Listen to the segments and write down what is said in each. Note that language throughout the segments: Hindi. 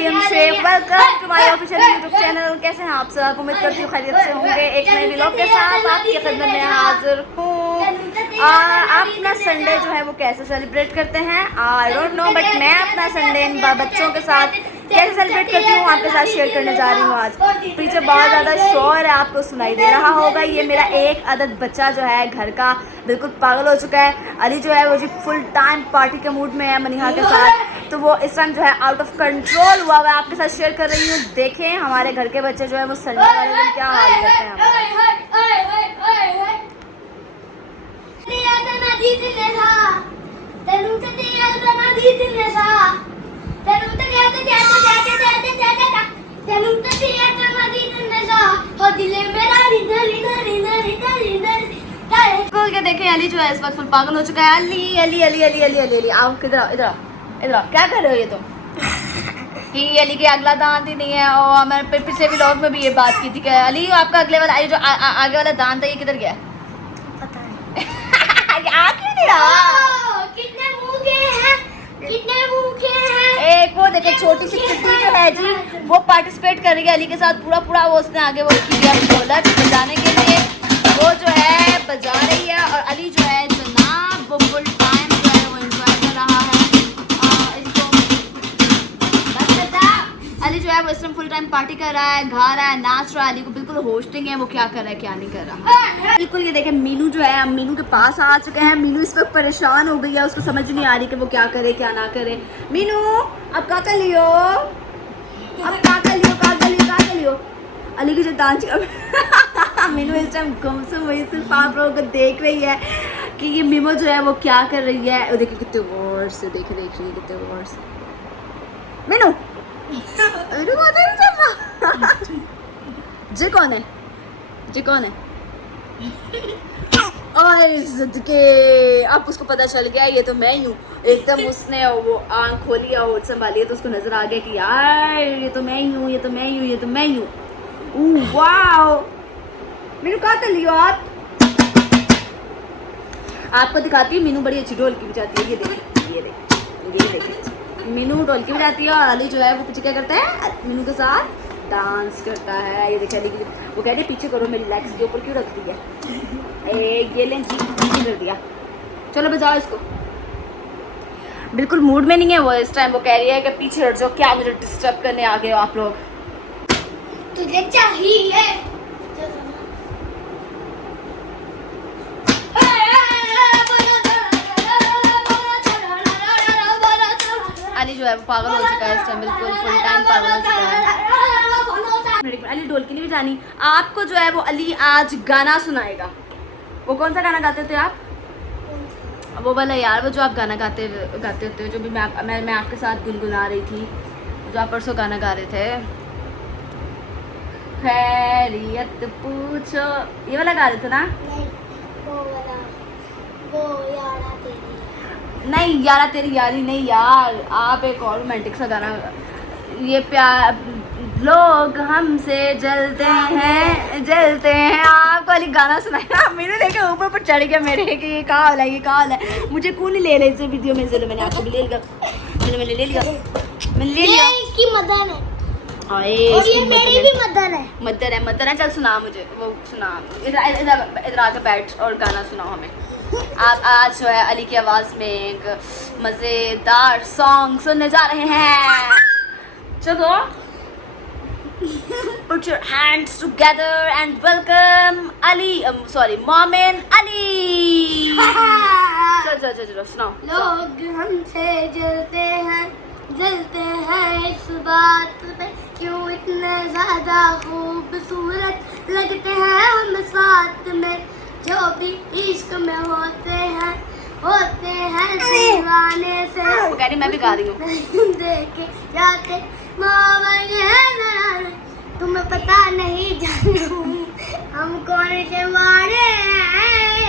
Maryam Shaikh, welcome to my official YouTube channel. कैसे हैं आप सब? उम्मीद करती हूँ खैरियत से होंगे। एक नए व्लॉग के साथ आपकी खिदमत में हाजिर हूँ। आप अपना संडे जो है वो कैसे सेलिब्रेट करते हैं? आई डोंट नो, बट मैं अपना संडे इन बच्चों के साथ कैसे सेलिब्रेट करती हूँ आपके साथ शेयर करने जा रही हूँ। आज पीछे बहुत ज़्यादा शोर है, आपको सुनाई दे रहा होगा। ये मेरा एक अदद बच्चा जो है घर का बिल्कुल पागल हो चुका है। अली जो है वो जी फुल टाइम पार्टी के मूड में है मनीहा के साथ, तो वो इस टाइम जो है आउट ऑफ कंट्रोल हुआ है। आपके साथ शेयर कर रही हूँ। देखें हमारे घर के बच्चे जो है वो संडे वाले दिन क्या हाल करते हैं। देखें अली जो है इस वक्त फुल पागल हो चुका है। अली अली अली अली अली अली अली आओ, किधर आओ, इधर आओ, इधर आओ। क्या कर रहे हो ये तुम? कि अली के अगला दांत ही नहीं है। और मैंने पिछले व्लॉग में भी ये बात की थी कि अली आपका अगले वाला जो आगे वाला दांत है ये किधर गया? पता नहीं। आ क्यों नहीं रहा? कितने मुंह के हैं, कितने मुंह के हैं। एक वो देखे छोटी सी चिट्टी जो है जी वो पार्टिसिपेट कर रही है अली के साथ पूरा पूरा। वो उसने आगे वो किया ढोलक बजाने के लिए, वो जो है बजा रही है। और अली जो है जनाब वो फुल टाइम जो है वो एंजॉय कर रहा है। इसको बस बता, अली जो है वो इस टाइम फुल टाइम पार्टी कर रहा है, गा रहा है, नाच रहा है। अली को बिल्कुल होस्टिंग है, वो क्या कर रहा है क्या नहीं कर रहा। बिल्कुल ये देखें मीनू जो है हम मीनू के पास आ चुके हैं। मीनू इस वक्त परेशान हो गई है, उसको समझ नहीं आ रही कि वो क्या करे क्या ना करे। मीनू अब क्या कर लियो, अब क्या कर लियो, क्या कर लियो, क्या कर लियो। अली की जो डांस मीनू इस टाइम गुमसुम हुई, सिर्फ आप लोगों को देख रही है कि ये मीमो जो है वो क्या कर रही है। वो देखिए कितने गौर से देख रही है, कितने गौर से। मीनू मीनू को पता नहीं चल रहा जी कौन है, जी कौन है? के अब उसको पता चल गया ये तो मैं ही हूँ। एकदम उसने वो आँख खोली और होठ संभाली तो उसको नजर आ गया कि यार ये तो मैं ही हूँ, ये तो मैं ही हूँ, ये तो मैं ही हूँ। वाओ मीनू क्या कर लियो आप? आपको दिखाती हूँ। मीनू बड़ी अच्छी ढोलकी बजाती है। ये देखिए ये देखिए ये देखिए मीनू ढोलकी बजाती है और अली जो है वो पीछे क्या करता है मीनू के साथ डांस करता है। ये देखिए अली वो कह रही है पीछे करो, मेरी लेग्स के ऊपर क्यों रख दी है। ये लें जी पीछे कर दिया, चलो बजाओ इसको। बिल्कुल मूड में नहीं है वो इस टाइम। वो कह रही है कि पीछे हट जाओ, क्या मुझे डिस्टर्ब करने आ गए हो आप लोग। तुझे चाहिए अली जो है वो पागल हो चुका है इस टाइम, बिल्कुल फुल टाइम पागल हो चुका है। अली ढोलकी नहीं बजानी। आपको जो है वो अली आज गाना सुनाएगा। वो कौन सा गाना गाते थे आप? वो वाला यार, वो जो आप गाना गाते होते जो भी मैं आपके साथ गुनगुना रही थी, जो आप परसों गाना गा रहे थे। खैरियत पूछो, ये वाला गा रहे थे ना? नहीं, वो यारा तेरी नहीं यारा तेरी यारी नहीं यार, आप एक और रोमांटिक सा गाना। ये प्यार लोग हमसे जलते हैं। आपको वाली गाना सुनाया। मैंने देखा ऊपर ऊपर चढ़ गया मेरे कि ये कहाँ वाला है, ये कहाँ वाला है। मुझे कौन नहीं ले रहे इस वीडियो में। चलो मैंने आपको भी ले लिया, मैंने ले लिया, मैंने ले लिया। ये इसकी मदन है और ये मेरी भी मदन है। चल सुना मुझे, वो सुना। इधर आके बैठ और गाना सुनाओ हमें। आप आज जो है अली की आवाज़ में एक मज़ेदार सॉन्ग सुनने जा रहे हैं। चलो put your hands together and welcome Ali, sorry मोमिन अली। चलो सुनाओ। लोग हमसे जलते हैं इस बात पे, क्यों इतने ज़्यादा खूबसूरत लगते हैं हम साथ में, जो भी इश्क में होते हैं दीवाने से। वो कह रही मैं भी गा रही हूँ। देखे जाते तुम्हें पता नहीं जानू हम कौन से मारे हैं,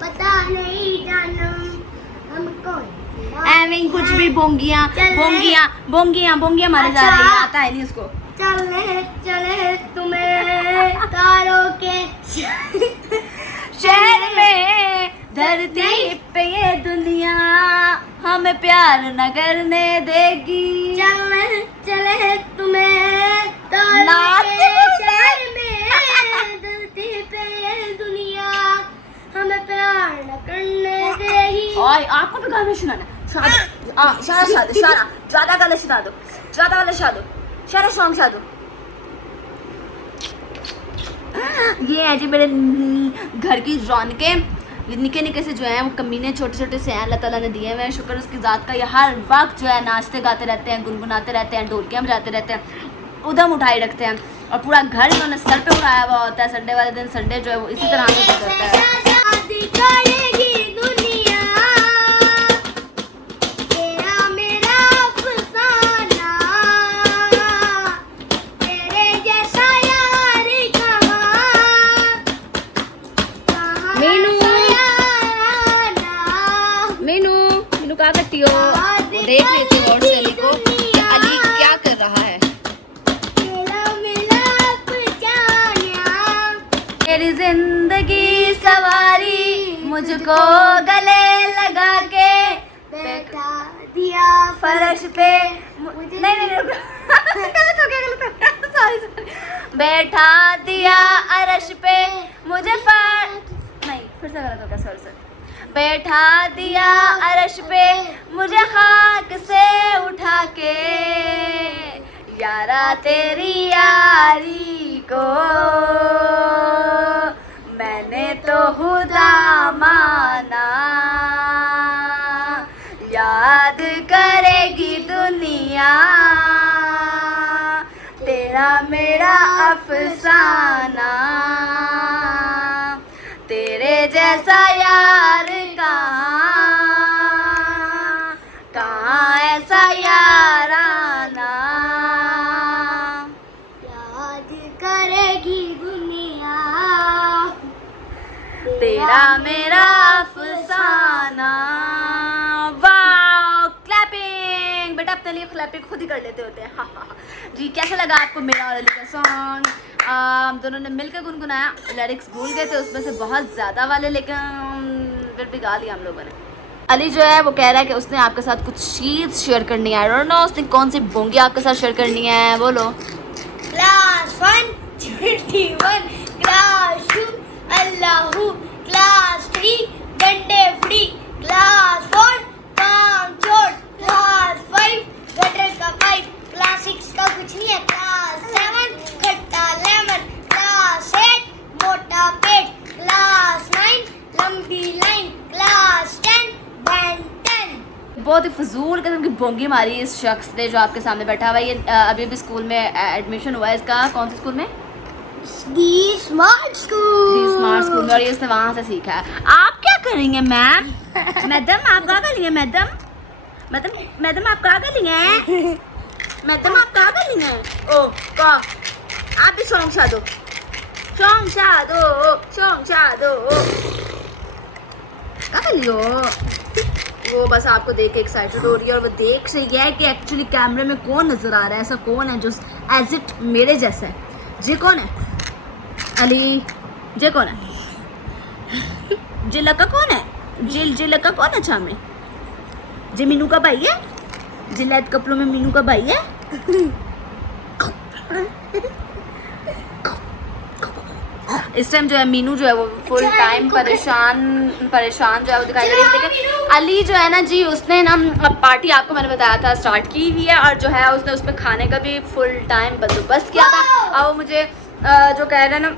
पता नहीं जानू हम कौन। एविंग कुछ भी बोंगियां मारे जा रही है, आता है नहीं उसको। चले तुम्हें तारों के शहर में धरती पे ये दुनिया हमें प्यार न करने देगी। चले तुम्हें नाच के शहर में धरती पे ये दुनिया हमें प्यार न करने देगी। और आपको भी गाना सुनाना, शारा ज्यादा गाना सुना दो, ज्यादा गाना सुना दो, शारा सॉन्ग सुना दो। ये है जी मेरे घर की रौनकें, ये निके निके से जो है वो कमीने छोटे छोटे से हैं, अल्लाह ताला ने दिए हुए हैं। शुक्र उसकी ज़ात का। ये हर वक्त जो है नाचते गाते रहते हैं, गुनगुनाते रहते हैं, ढोलकियाँ बजाते रहते हैं, उधम उठाए रखते हैं और पूरा घर इन्होंने सर पे उठाया हुआ होता है। संडे वाले दिन संडे जो है वो इसी तरह से गुजरता है। शादी करेगी दुनिया, तेरा मेरा अफसाना, तेरे जैसा यार कहाँ, कहाँ मीनू। याराना। मीनू क्या करती हो? देख रही थी गौर से अली को कि अली क्या कर रहा है। तेरा मेरा अफसाना, मेरी जिंदगी सवारी मुझको गले लगा के बैठा दिया फर्श पे नहीं नहीं गलत हो गया सॉरी बैठा दिया अरश पे मुझे नहीं फिर से गलत हो गया सॉरी बैठा दिया अरश पे मुझे खाक से उठा के यारा तेरी यारी को मैंने तो खुदा माना याद करेगी दुनिया तेरा मेरा अफसाना तेरे जैसा यार कहाँ ऐसा याराना याद करेगी दुनिया तेरा मेरा अफसाना। वाह क्लैपिंग बेटा अपने लिए क्लैपिंग खुद ही कर लेते होते हैं। जी कैसा लगा आपको मेरा और अली का सॉन्ग? हम दोनों ने मिलकर गुनगुनाया, लिरिक्स भूल गए थे उसमें से बहुत ज़्यादा वाले, लेकिन फिर भी गा लिया हम लोगों ने। अली जो है वो कह रहा है कि उसने आपके साथ कुछ चीज़ शेयर करनी है। आई डोंट नो उसने कौन सी बोंगी आपके साथ शेयर करनी है, बोलो। क्लास 1 21 क्लास 2 अल्लाहू क्लास 3 डंडे फ्री क्लास 4 काम चोट क्लास 5 गटर का पाइप क्लास 6 का कुछ नहीं है क्लास 7 खट्टा लेमन क्लास 8 मोटा पेट क्लास 9 लंबी लाइन क्लास 10 बैंड 10। बहुत ही फजूल किस्म की बोंगी मारी इस शख्स ने जो आपके सामने बैठा हुआ है। ये अभी भी स्कूल में एडमिशन हुआ है इसका। कौन से स्कूल में? दी स्मार्ट स्कूल। स्मार्ट स्कूल में, और ये उसने वहाँ से सीखा है। आप क्या करेंगे मैम? मैडम आप क्या करेंगे? मैडम मैडम मैडम आप क्या करेंगे? मैडम आप क्या करेंगे? ओ का आप भी सॉन्ग सा दो, सॉन्ग सा दो, सॉन्ग सा दो। क्या कर लियो? वो बस आपको देख के एक्साइटेड हो रही है और वो देख रही है कि एक्चुअली कैमरे में कौन नज़र आ रहा है। ऐसा कौन है जो एज इट मेरे जैसा है? जी कौन है? अली जे कौन है? जे लका कौन है? जे लका कौन है? छामे जे मीनू का भाई है? जे लाइट कपड़ों में मीनू का भाई है? इस टाइम जो है मीनू जो है वो फुल टाइम परेशान जो है वो दिखाई दे रही है। लेकिन अली जो है ना जी उसने ना पार्टी आपको मैंने बताया था स्टार्ट की हुई है और जो है उसने उसमें खाने का भी फुल टाइम बंदोबस्त किया था। और वो मुझे जो कह रहे हैं ना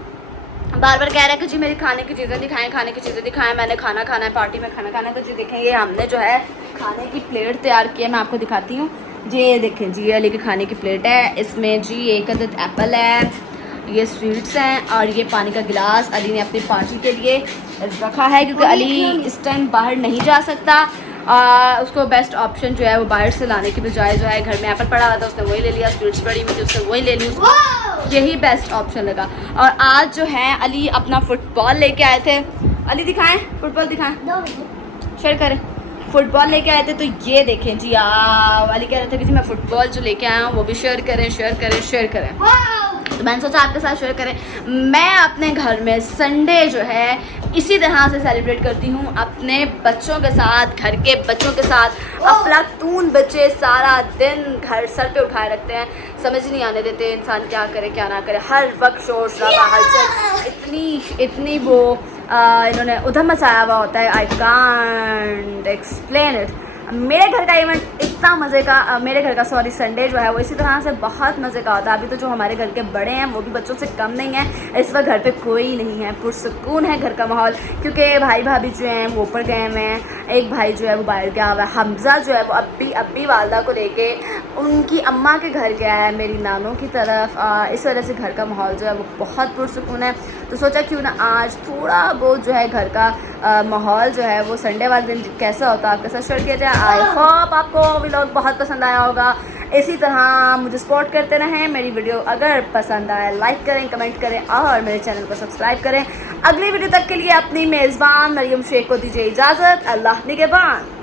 बार बार कह रहा है कि जी मेरी खाने की चीज़ें दिखाएं, खाने की चीज़ें दिखाएं, मैंने खाना खाना है, पार्टी में खाना खाना है। तो जी देखें ये हमने जो है खाने की प्लेट तैयार की है, मैं आपको दिखाती हूँ। जी ये देखें जी अली की खाने की प्लेट है। इसमें जी एक अदद एप्पल है, ये स्वीट्स हैं और ये पानी का गिलास अली ने अपनी पार्टी के लिए रखा है क्योंकि अली इस टाइम बाहर नहीं जा सकता। उसको बेस्ट ऑप्शन जो है वो बाहर से लाने की बजाय जो है घर में एप्पल पड़ा हुआ था उसने वही ले लिया, स्वीट्स पड़ी हुई थी उसने वही ले ली, उसको यही बेस्ट ऑप्शन लगा। और आज जो है अली अपना फुटबॉल लेके आए थे। अली दिखाएं, फुटबॉल दिखाएं, शेयर करें। फुटबॉल लेके आए थे तो ये देखें जी अली कह रहे थे कि जी मैं फुटबॉल जो लेके आया हूँ वो भी शेयर करें, शेयर करें, शेयर करें। तो मैंने सोचा आपके साथ शेयर करें। मैं अपने घर में संडे जो है इसी तरह से सेलिब्रेट करती हूँ अपने बच्चों के साथ, घर के बच्चों के साथ। अफलातून बच्चे सारा दिन घर सर पे उठाए रखते हैं, समझ नहीं आने देते इंसान क्या करे क्या ना करे, हर वक्त शोर शराबा हलचल, इतनी वो इन्होंने उधम मचाया हुआ होता है। I can't explain it. मेरे घर का इवेंट इतना मज़े का, मेरे घर का सॉरी संडे जो है वो इसी तरह से बहुत मज़े का होता है। अभी तो जो हमारे घर के बड़े हैं वो भी बच्चों से कम नहीं है, इस वक्त घर पे कोई नहीं है, पुरसुकून है घर का माहौल, क्योंकि भाई भाभी जो हैं वो ऊपर गए हुए हैं, एक भाई जो है वो बाहर गया हुआ है, हमज़ा जो है वो अब्बी वालदा को लेके उनकी अम्मा के घर गया है, मेरी नानों की तरफ। इस वजह से घर का माहौल जो है वो बहुत पुरसुकून है। तो सोचा क्यों ना आज थोड़ा वो जो है घर का माहौल जो है वो संडे वाले दिन कैसा होता है आपके साथ शेयर किया जाए। आई होप आपको व्लॉग बहुत पसंद आया होगा। इसी तरह मुझे सपोर्ट करते रहें। मेरी वीडियो अगर पसंद आए लाइक करें, कमेंट करें और मेरे चैनल को सब्सक्राइब करें। अगली वीडियो तक के लिए अपनी मेज़बान मरियम शेख को दीजिए इजाज़त। अल्लाह निगहबान।